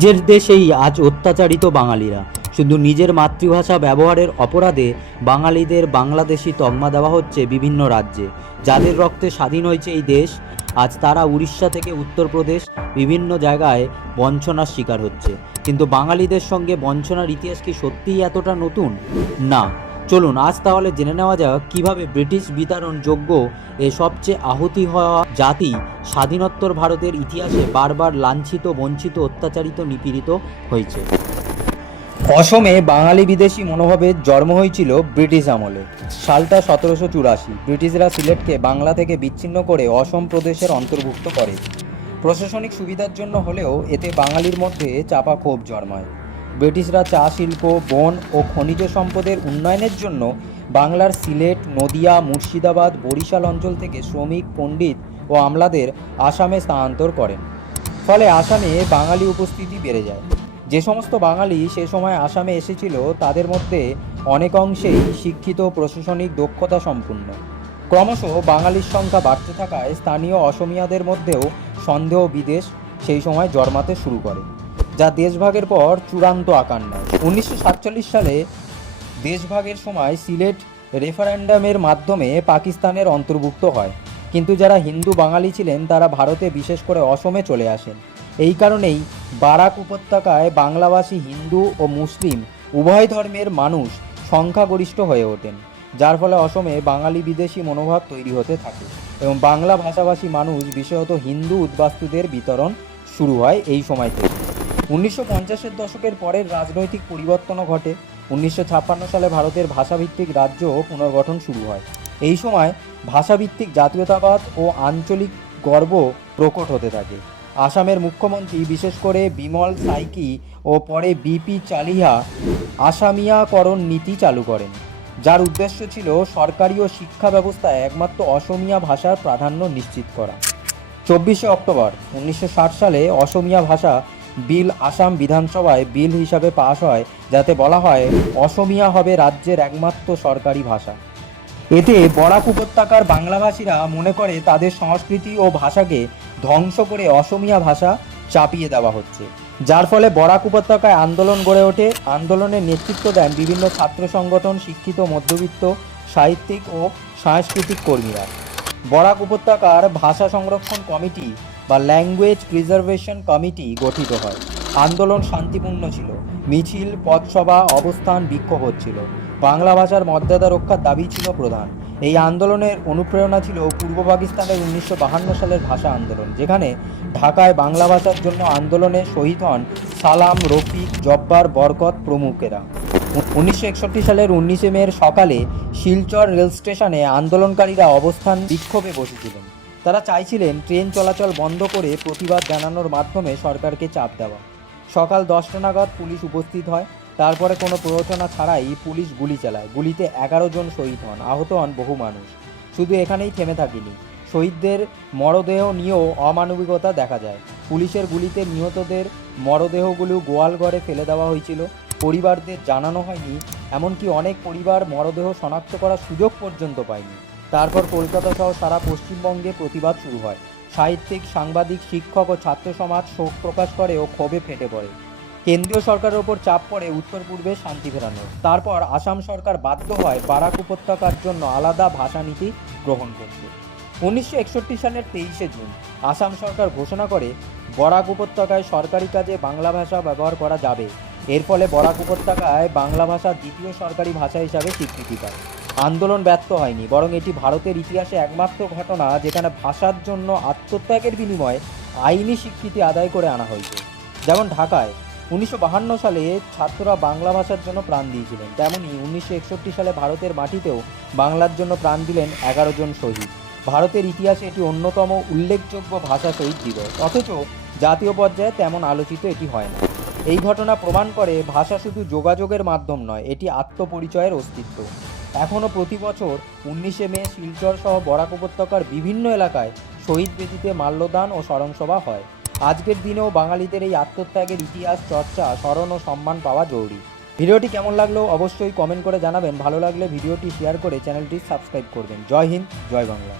নিজের দেশেই আজ অত্যাচারিত বাঙালিরা। শুধু নিজের মাতৃভাষা ব্যবহারের অপরাধে বাঙালিদের বাংলাদেশি তকমা দেওয়া হচ্ছে বিভিন্ন রাজ্যে। যাদের রক্তে স্বাধীন হয়েছে এই দেশ, আজ তারা উড়িষ্যা থেকে উত্তরপ্রদেশ বিভিন্ন জায়গায় বঞ্চনার শিকার হচ্ছে। কিন্তু বাঙালিদের সঙ্গে বঞ্চনার ইতিহাস কি সত্যিই এতটা নতুন? না। চলুন, আজ তাহলে জেনে নেওয়া যাক কীভাবে ব্রিটিশ বিতরণ যোগ্য এ সবচেয়ে আহুতি হওয়া জাতি স্বাধীনোত্তর ভারতের ইতিহাসে বারবার লাঞ্ছিত, বঞ্চিত, অত্যাচারিত, নিপীড়িত হয়েছে। অসমে বাঙালি বিদেশি মনোভাবের জন্ম হয়েছিল ব্রিটিশ আমলে। সালটা সতেরোশো চুরাশি। ব্রিটিশরা সিলেটকে বাংলা থেকে বিচ্ছিন্ন করে অসম প্রদেশের অন্তর্ভুক্ত করে। প্রশাসনিক সুবিধার জন্য হলেও এতে বাঙালির মধ্যে চাপা ক্ষোভ জন্মায়। ব্রিটিশরা চা শিল্প, বন ও খনিজ সম্পদের উন্নয়নের জন্য বাংলার সিলেট, নদিয়া, মুর্শিদাবাদ, বরিশাল অঞ্চল থেকে শ্রমিক, পণ্ডিত ও আমলাদের আসামে স্থানান্তর করেন। ফলে আসামে বাঙালি উপস্থিতি বেড়ে যায়। যে সমস্ত বাঙালি সে সময় আসামে এসেছিল, তাদের মধ্যে অনেক অংশেই শিক্ষিত, প্রশাসনিক দক্ষতা সম্পূর্ণ। ক্রমশ বাঙালির সংখ্যা বাড়তে থাকায় স্থানীয় অসমিয়াদের মধ্যেও সন্দেহ বিদেশ সেই সময় জন্মাতে শুরু করে। যা দেশভাগের পর চূড়ান্ত আকার নেয় উনিশশো সাতচল্লিশ সালে দেশভাগের সময় সিলেট রেফারেন্ডামের মাধ্যমে পাকিস্তানের অন্তর্ভুক্ত হয়। কিন্তু যারা হিন্দু বাঙালি ছিলেন, তারা ভারতে বিশেষ করে অসমে চলে আসেন। এই কারণেই বারাক উপত্যকায় বাংলাভাষী হিন্দু ও মুসলিম উভয় ধর্মের মানুষ সংখ্যাগরিষ্ঠ হয়ে ওঠেন, যার ফলে অসমে বাঙালি বিদেশি মনোভাব তৈরি হতে থাকে এবং বাংলা ভাষাভাষী মানুষ বিশেষত হিন্দু উদ্বাস্তুদের বিতরণ শুরু হয় এই সময় থেকে। উনিশশো পঞ্চাশের দশকের পরের রাজনৈতিক পরিবর্তনও ঘটে। উনিশশো ছাপ্পান্ন সালে ভারতের ভাষাভিত্তিক রাজ্য পুনর্গঠন শুরু হয়। এই সময় ভাষাভিত্তিক জাতীয়তাবাদ ও আঞ্চলিক গর্ব প্রকট হতে থাকে। আসামের মুখ্যমন্ত্রী, বিশেষ করে বিমল সাইকি ও পরে বিপি চালিহা, আসামিয়াকরণ নীতি চালু করেন। যার উদ্দেশ্য ছিল সরকারি ও শিক্ষা ব্যবস্থায় একমাত্র অসমিয়া ভাষার প্রাধান্য নিশ্চিত করা। চব্বিশে অক্টোবর উনিশশো ষাট সালে অসমিয়া ভাষা বিল আসাম বিধানসভায় বিল হিসাবে পাশ হয়, যাতে বলা হয় অসমিয়া হবে রাজ্যের একমাত্র সরকারি ভাষা। এতে বরাক উপত্যকার বাংলাভাষীরা মনে করে তাদের সংস্কৃতি ও ভাষাকে ধ্বংস করে অসমিয়া ভাষা চাপিয়ে দেওয়া হচ্ছে। যার ফলে বরাক উপত্যকায় আন্দোলন গড়ে ওঠে। আন্দোলনের নেতৃত্ব দেন বিভিন্ন ছাত্র সংগঠন, শিক্ষিত মধ্যবিত্ত, সাহিত্যিক ও সাংস্কৃতিক কর্মীরা। বরাক উপত্যকার ভাষা সংরক্ষণ কমিটি বা ল্যাঙ্গুয়েজ প্রিজার্ভেশন কমিটি গঠিত হয়। আন্দোলন শান্তিপূর্ণ ছিল। মিছিল, পথসভা, অবস্থান বিক্ষোভ হচ্ছিল। বাংলা ভাষার মর্যাদা রক্ষার দাবি ছিল প্রধান। এই আন্দোলনের অনুপ্রেরণা ছিল পূর্ব পাকিস্তানের উনিশশো সালের ভাষা আন্দোলন, যেখানে ঢাকায় বাংলা ভাষার জন্য আন্দোলনে শহীদ হন সালাম, রফিক, জব্বার, বরকত প্রমুখেরা। উনিশশো একষট্টি সালের উনিশে মের সকালে শিলচর রেল স্টেশনে আন্দোলনকারীরা অবস্থান বিক্ষোভে বসেছিলেন। তারা চাইছিলেন ট্রেন চলাচল বন্ধ করে প্রতিবাদ জানানোর মাধ্যমে সরকারকে চাপ দেওয়া। সকাল দশটা নাগাদ পুলিশ উপস্থিত হয়। তারপরে কোনো প্ররোচনা ছাড়াই পুলিশ গুলি চালায়। গুলিতে এগারো জন শহীদ হন। আহত হন বহু মানুষ। শুধু এখানেই থেমে থাকিনি। শহীদদের মরদেহ নিয়েও অমানবিকতা দেখা যায়। পুলিশের গুলিতে নিহতদের মরদেহগুলো গোয়ালঘরে ফেলে দেওয়া হয়েছিল। পরিবারদের জানানো হয়নি, এমনকি অনেক পরিবার মরদেহ শনাক্ত করার সুযোগ পর্যন্ত পায়নি। তারপর কলকাতা সহ সারা পশ্চিমবঙ্গে প্রতিবাদ শুরু হয়। সাহিত্যিক, সাংবাদিক, শিক্ষক ও ছাত্র সমাজ শোক প্রকাশ করে ও ক্ষোভে ফেটে পড়ে। কেন্দ্রীয় সরকারের ওপর চাপ পড়ে উত্তর পূর্বে শান্তি ফেরানোর। তারপর আসাম সরকার বাধ্য হয় বারাক উপত্যকার জন্য আলাদা ভাষানীতি গ্রহণ করতে। উনিশশো একষট্টি সালের তেইশে জুন আসাম সরকার ঘোষণা করে, বরাক উপত্যকায় সরকারি কাজে বাংলা ভাষা ব্যবহার করা যাবে। এর ফলে বরাক উপত্যকায় বাংলা ভাষা দ্বিতীয় সরকারি ভাষা হিসাবে স্বীকৃতি পায়। আন্দোলন ব্যর্থ হয়নি, বরং এটি ভারতের ইতিহাসে একমাত্র ঘটনা যেখানে ভাষার জন্য আত্মত্যাগের বিনিময়ে আইনি স্বীকৃতি আদায় করে আনা হয়েছে। যেমন ঢাকায়, উনিশশো সালে ছাত্ররা বাংলা ভাষার জন্য প্রাণ দিয়েছিলেন, তেমনি উনিশশো একষট্টি সালে ভারতের মাটিতেও বাংলার জন্য প্রাণ দিলেন এগারো জন শহীদ। ভারতের ইতিহাসে এটি অন্যতম উল্লেখযোগ্য ভাষা শহীদ দিবস। অথচ জাতীয় পর্যায়ে তেমন আলোচিত এটি হয় না এই ঘটনা প্রমাণ করে ভাষা শুধু যোগাযোগের মাধ্যম নয়, এটি আত্মপরিচয়ের অস্তিত্ব। এখনও প্রতি বছর উনিশে মে শিলচর সহ বরাক উপত্যকার বিভিন্ন এলাকায় শহীদ বেদিতে মাল্যদান ও স্মরণসভা হয়। আজকের দিনেও বাঙালিদের এই আত্মত্যাগের ইতিহাস, চর্চা, স্মরণ ও সম্মান পাওয়া জরুরি। ভিডিওটি কেমন লাগল অবশ্যই কমেন্ট করে জানাবেন। ভালো লাগলে ভিডিওটি শেয়ার করে চ্যানেলটি সাবস্ক্রাইব করবেন। জয় হিন্দ, জয় বাংলা।